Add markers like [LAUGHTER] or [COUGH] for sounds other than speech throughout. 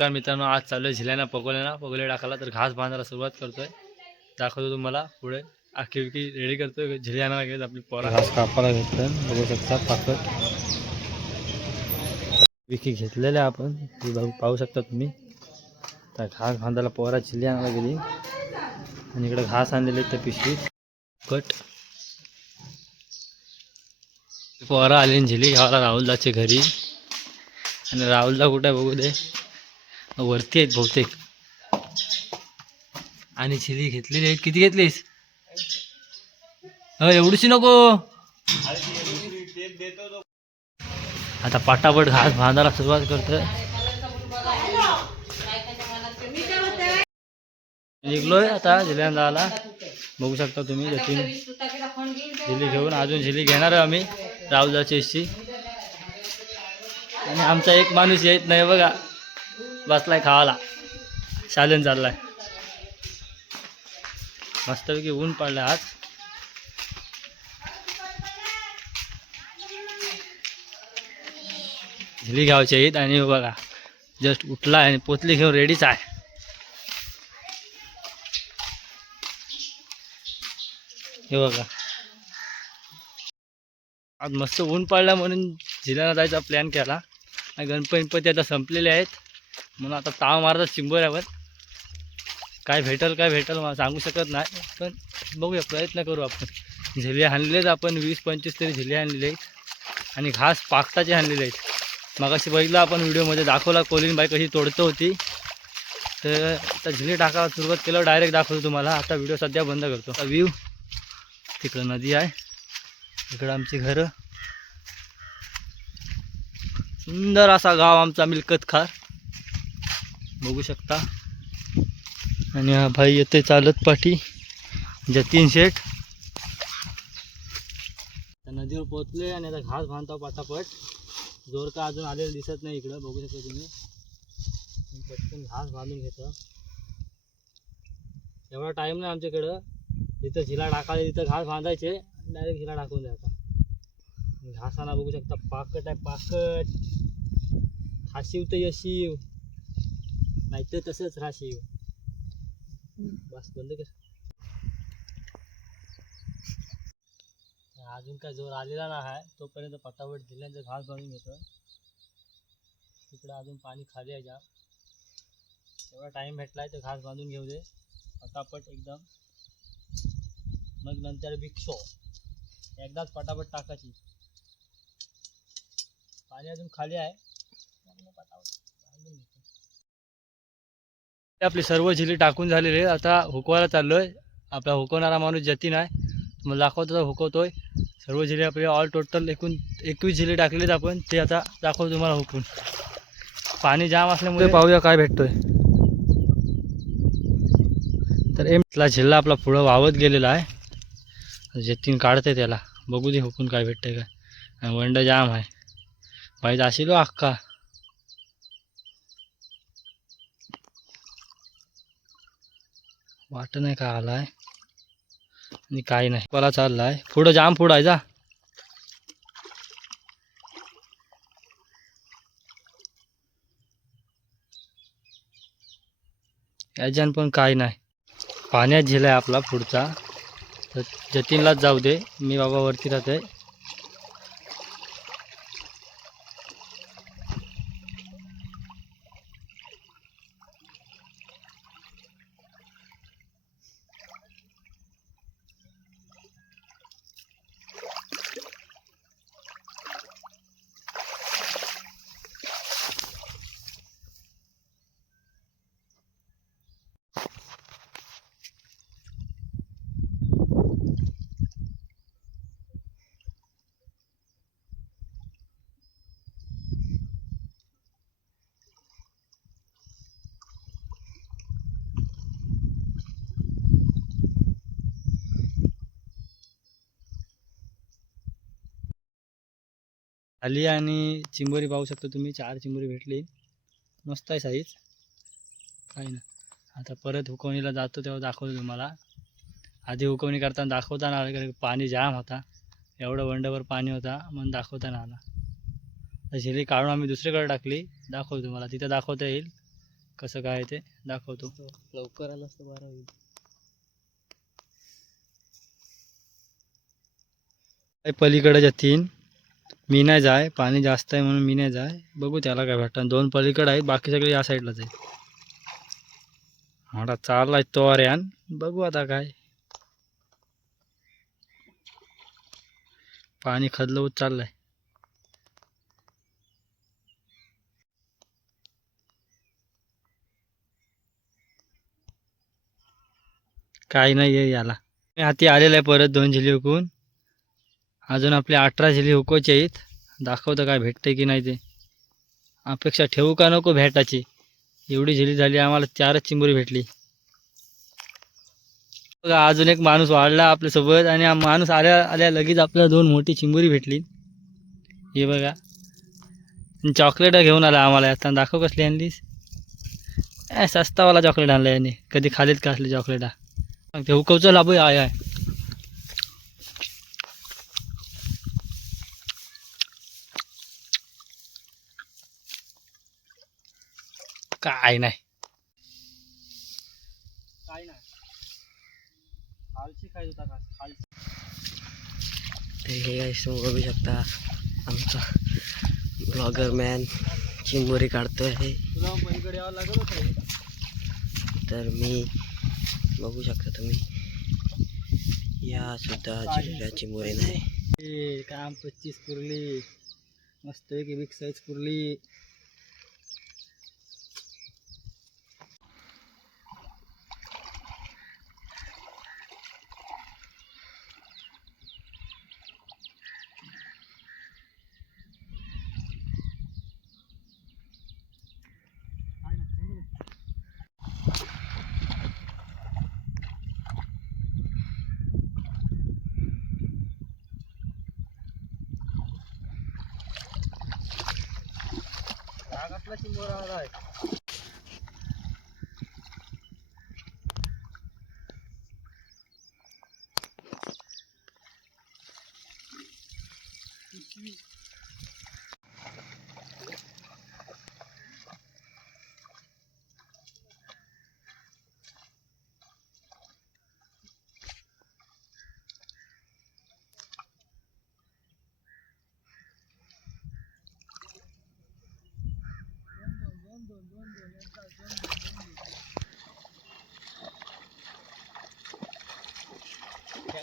नमस्कार मित्रांनो आज चालू आहे झिल्याना पकोल्याना पकोले टाकायला तर घास बांधायला सुरुवात करतोय. दाखवतो तुम्हाला पुढे. आखी विकी रेडी करतोय. झिल्याना घेत आपली पोरा. घास कापायला घेतलं बघू शकता पाकट विकी घेतलेले आपण. ते बघू पाहू शकता तुम्ही. तर घास बांधायला पोरा झिली आणायला गेली. आणि इकडे घास आणलेले त्या पिशवीत. कट. पोरा आली झिली. घ्यायला राहुलदाच्या घरी. आणि राहुलला कुठे बघू दे. वरती आहेत बहुतेक. आणि चिली घेतलेली आहेत. किती घेतलीस? हो एवढीशी नको. आता पटापट घास बांधायला सुरुवात करतोय. निघलोय आता जिल्ह्याला बघू शकता तुम्ही जतीन झिली घेऊन अजून झिली घेणार आहे आम्ही. राहुलदाची इशी आणि आमचा एक माणूस येत नाही बघा. बसलाय खावाला. शालन चाललाय. मस्तपैकी ऊन पडलं आज. झिली घ्यावची येत आणि हे बघा जस्ट उठला आणि पोतली घेऊन रेडीच आहे. हे बघा. आज मस्त ऊन पडला म्हणून झिलाला जायचा प्लॅन केला. आणि गणपती आता संपलेले आहेत. म्हणून आता ताव मारतात चिंबोऱ्यावर. काय भेटल काय भेटल मला सांगू शकत नाही पण बघूया प्रयत्न करू आपण. झिले आणलेत आपण वीस पंचवीस तरी झिले आणलेले आहेत. आणि घास पाकताचे आणलेले आहेत. मगाशी बघितलं आपण व्हिडिओमध्ये दाखवला कोलिनबाई कशी तोडतो होती. तर आता झिले टाकायला सुरुवात केलं डायरेक्ट दाखवतो तुम्हाला. आता व्हिडिओ सध्या बंद करतो. व्ह्यू तिकडं नदी आहे. इकडं आमची घरं. सुंदर असा गाव आमचा मिलकत खार बघू शकता. आणि हा भाई येते चालत पाठी. जतीन शेठ. त्या नदीवर पोहोचले आणि आता घास बांधता पाटापट. जोर का अजून आलेलं दिसत नाही इकडं. बघू शकता तुम्ही. पटकन घास बांधून घेतो. एवढा टाईम नाही आमच्याकडं. जिथं झिला टाकायला तिथं घास बांधायचे. डायरेक्ट झिला टाकून द्यायचा घासाना बघू शकता. पाकट आहे पाकट. खाशीव तर यशीव. नाही तर तसंच राशीव बस बंद कर. अजून काय जोर आलेला नाही आहे. तोपर्यंत पटापट जिल्ह्यांचं घास बांधून घेतो. तिकडं अजून पाणी खाली आहे जाम. एवढा टाईम भेटलाय तर घास बांधून घेऊ दे. पटापट एकदम. मग नंतर शो एकदाच पटापट टाकायची. पाणी अजून खाली आहे. पटापट बांधून घेतो. आपली सर्व झिली टाकून झालेली आहे आता हुकवायला चाललोय. आपला हुकवणारा माणूस जतीन आहे. मग दाखवतो तर हुकवतोय. सर्व झिले आपले ऑल टोटल एकूण एकवीस झिले टाकलेत आपण. ते आता दाखवतो तुम्हाला हुकून. पाणी जाम असल्यामुळे पाहूया काय भेटतोय. तर एमला झिल्ला आपला पुढं वावत गेलेला आहे. जतीन काढते त्याला. बघू दे हुकून काय भेटतंय काय. वंड जाम आहे. वाईट असेल अख्खा वाट नाही का आलाय? आणि काही नाही. मला चाललाय. पुढं जाम पुढं आहे जा. याच्यान पण काही नाही. पाण्यात झेलाय आपला पुढचा. तर जतीनलाच जाऊ दे. मी बाबा वरती राहतोय. आली आणि चिंबोरी पाहू शकता तुम्ही. चार चिंबोरी भेटली. मस्त आहे साईज काही ना. आता परत हुकवणीला जातो तेव्हा दाखवतो तुम्हाला. आधी हुकवणी करताना दाखवताना आलं कारण पाणी जाम होता. एवढं वंडवर पाणी होता म्हणून दाखवताना आला. तर झिली काढून आम्ही दुसरीकडे टाकली. दाखवतो तुम्हाला. तिथं दाखवता येईल. कसं काय ते दाखवतो. लवकर आलं असतं बरं होईल. काय पलीकडच्या तीन. मी नाही जाय पाणी जास्त आहे म्हणून मी नाही जाय. बघू त्याला काय भेटतं. दोन पलीकडे आहेत बाकी सगळे या साईडलाच आहे मोठा चाललाय तो अरे यान बघू आता काय. पाणी खदलं होत चाललंय. काही नाही आहे याला हाती आलेलं आहे परत दोन झिली उकून अजून आपले अठरा झिली हुकोचे आहेत. दाखवतं काय भेटतं की नाही ते. अपेक्षा ठेवू का नको भेटाची? एवढी झिली झाली आम्हाला चारच चिंबुरी भेटली. बघा अजून एक माणूस वाढला आपल्यासोबत आणि हा माणूस आल्या आल्या लगेच आपल्याला दोन मोठी चिंबुरी भेटली. हे बघा. चॉकलेट घेऊन आला आम्हाला. आता दाखव कसली आणलीस. ए सस्तावाला चॉकलेट आणला याने. कधी खालीत का असले चॉकलेटा ते हुकवचं लाभू आय आय. काय नाही. काय नाही. खालची खायच होता का खालची. हे बघू शकता. आमचा ब्लॉगर मॅन चिंबोरी काढतोय तुला पलीकडे यावं लागत होतं तर मी बघू शकता तुम्ही. या सुद्धा जिल्ह्या चिंबोरी नाही काम पच्चीस कुर्ली मस्त एक बिग साईज कुर्ली रागातला चिंबोरा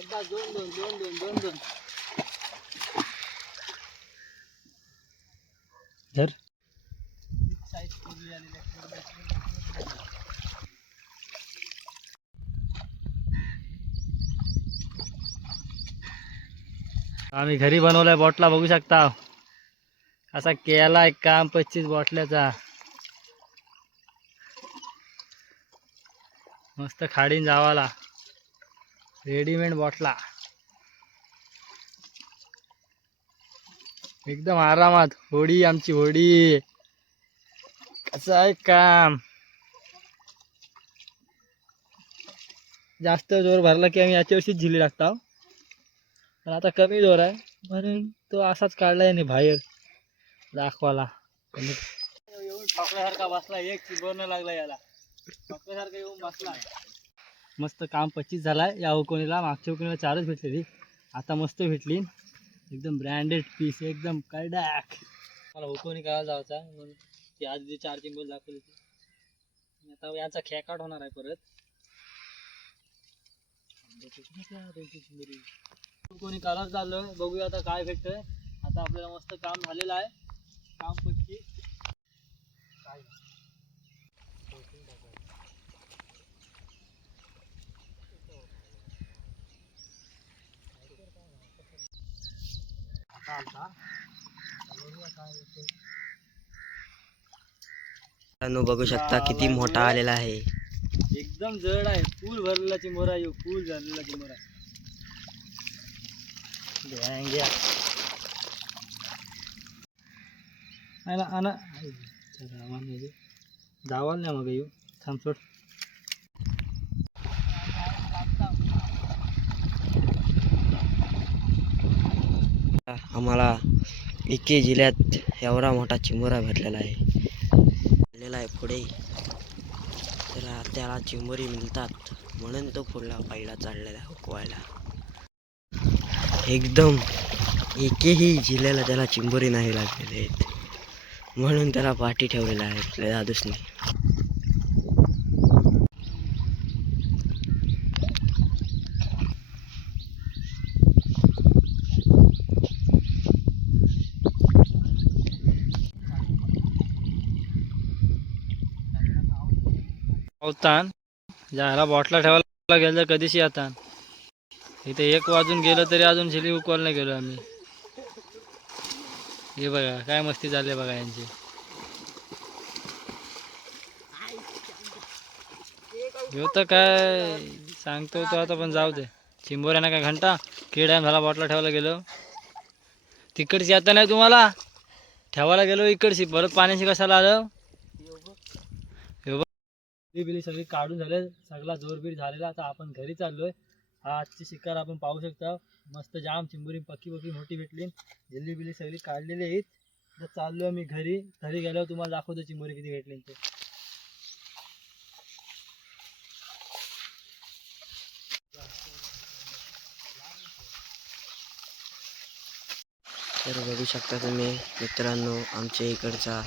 एकदा दोन दोन दोन दोन दोन दोन. धर. आम्ही घरी बनवलाय बॉटला बघू शकता. असा केला एक काम पच्चीस बॉटल्याचा. मस्त खाडीन जावाला. रेडीमेड बॉटला. एकदम आरामात होडी आमची होडी. कसं आहे काम? जास्त जोर भरला की आम्ही याच्या वर्षीच झिली टाकतो पण आता कमी जोर आहे. म्हणून तो असाच काढला नाही बाहेर दाखवाला येऊन ठोकल्यासारखा बसला एक चिबोरणं लागला याला. ठोकल्यासारखा येऊन बसला. मस्त काम पच्चीस झाला आहे या उकोणीला मागच्या उकोणीला चारच भेटलेली. आता मस्त भेटली. एकदम ब्रँडेड पीस एकदम कडॅक मला उकोणी काय जायचा म्हणून ती आधी चार चिंबल दाखवली होती. आता याचा खेकाट होणार आहे परत. कोणी कालच झालं बघूया आता काय भेटतंय. आता आपल्याला मस्त काम झालेलं आहे. काम पच्चीस. काय आता आलता आता बघूया काय होतंय. मित्रांनो बघू शकता किती मोठा आलेला आहे. एकदम जड आहे. फुल भरलेला चिमोरा येऊ फुल भरलेला चिमोरा आणा आणा. जावाल नाही मग येऊ थांब आम्हाला इके जिल्ह्यात एवढा मोठा चिंबोरा भेटलेला आहे. आलेला आहे पुढे. तर त्याला चिंबोरी मिळतात. म्हणून तो पुढला पहिला चढलेला आहे हुकवायला एकदम एकही जिल्ह्याला त्याला चिंबोरी नाही लागलेले आहेत. म्हणून त्याला पाठी ठेवलेला आहे आपल्या दादूसने. ताण ज्याला बॉटला ठेवायला गेलं तर कधीशी आता इथे एक वाजून गेलं तरी अजून शिली उकवायला नाही गेलो आम्ही. हे बघा काय मस्ती झाली बघा यांची. घेऊ तर काय सांगतो तो आता पण जाऊ दे. चिंबोऱ्यानं काय घंटा. किड्या झाला बॉटला ठेवायला गेलो. तिकडची आता नाही तुम्हाला? ठेवायला गेलो इकडची. परत पाण्याशी कशाला आलं? बिली बिली सगळी काढून झाले सगळा जोरबीर झालेला आता आपण घरी चाललोय. आजची शिकार आपण पाहू शकता. मस्त जाम चिंबुरी पक्की पक्की मोठी भेटली. जिल्ली बिली सगळी काढलेली आहेत. तर चाललोय मी घरी. घरी गेल्यावर तुम्हाला दाखवतो चिंबोरी किती भेटली ते. तर बघू शकता तुम्ही मित्रांनो आमच्या इकडचा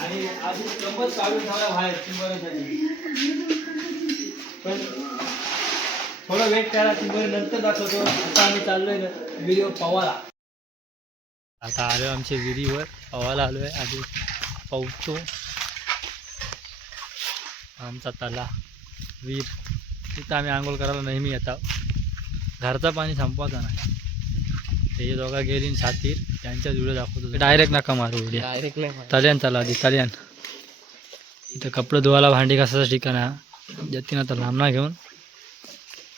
आणि आधी कंबल काढून ठेवला बाहेर चिंबोऱ्यासाठी. पण थोडं वेट करा चिंबोरी नंतर दाखवतो. आता आम्ही चाललोय व्हिडिओ पवाला. आता आलो आमच्या विहिरीवर पवाला आलो आहे आधी पावतो. आमचा तला विहीर. तिथं आम्ही आंघोळ करायला नेहमी येतात घरचं पाणी संपवायचं नाही. ते दोघा गेली सातीर त्यांच्या व्हिडिओ दाखवतो डायरेक्ट नका मारू व्हिडिओ डायरेक्ट नाही तल्यान चाला आधी तल्यान. इथं कपडे धुवायला भांडी कसाचं ठिकाण आहे. जतीन आता लांबणा घेऊन.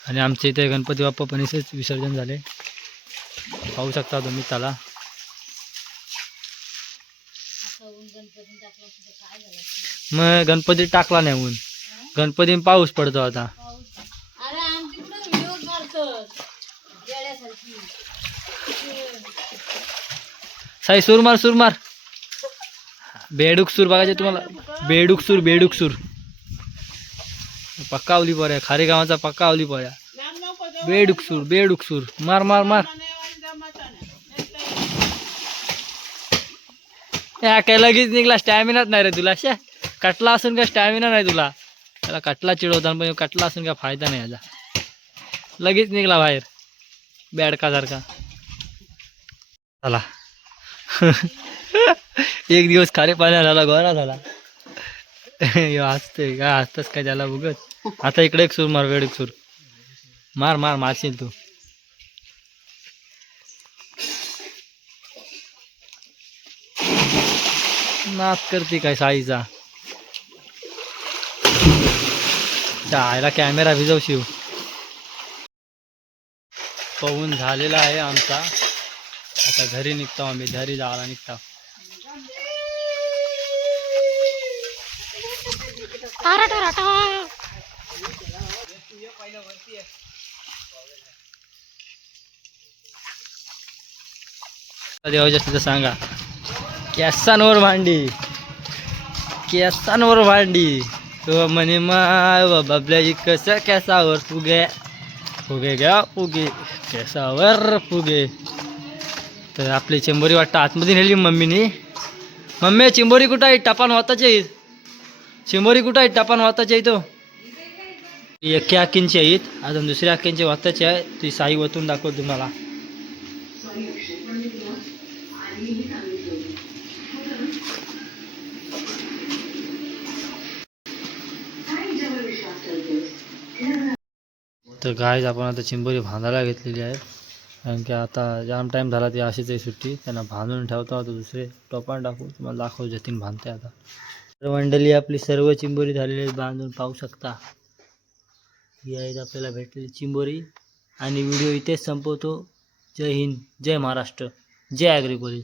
आणि आमच्या इथे गणपती बाप्पा पण इथेच विसर्जन झाले. पाहू शकता तुम्ही त्याला मग गणपती टाकला नाही ऊन. गणपती पाऊस पडतो आता. साई सूर मार सूर मार. बेडूक सूर बघायचे तुम्हाला. बेडूक सूर बेडूक सूर. पक्का आवली पर्या खारे गावाचा पक्का आवली पर्या बेडूक सूर बेडूक सूर. मार मार मार. या काय लगेच निघला. स्टॅमिनाच नाही रे तुला शे. कटला असून काय स्टॅमिना नाही तुला. त्याला कटला चिडवता पण कटला असून काय फायदा नाही याचा लगेच निघला बाहेर. बॅडका झाला [LAUGHS] एक दिवस खारे पाण्या झाला गोरा झाला. [LAUGHS] ह्यो हसतोय काय हसतच काय त्याला बघत आता इकडे एक सूर मार वेळ एक सूर. मार मार मारशील तू. नाच करते काय साईचा. आयला कॅमेरा भिजव शिव पवून झालेला आहे आमचा. आता घरी निघतो आम्ही घरी जायला निघतो. देवाच्या तिथं सांगा. केसांवर भांडी. केसांवर भांडी. तो म्हणे माय बाबल्या कसं केसावर फुगे? फुगे घ्या फुगे. केसावर फुगे. तर आपली चेंबोरी वाटतं आतमध्ये नेली मम्मीनी. मम्मी चिंबोरी कुठं आहे? टपान वाताची आहेत. चिंबोरी कुठं आहे? टपान वाताची आहे तो. एके अक्कींची आहेत. अजून दुसऱ्या अक्कींची वाताची आहे. ती साई वतून दाखव तुम्हाला. तर गायज आपण आता चिंबोरी बांधायला घेतलेली आहे. कारण की आता जाम टाईम झाला ती अशीच आहे सुट्टी. त्यांना बांधून ठेवतो आता दुसरे. टोपान टाकू तुम्हाला दाखव जतीन बांधते आता. तर मंडळी आपली सर्व चिंबोरी झालेली बांधून पाहू शकता. ही आहेत आपल्याला भेटलेली चिंबोरी. आणि व्हिडिओ इथेच संपवतो. जय हिंद. जय महाराष्ट्र. जय ॲग्रिकोली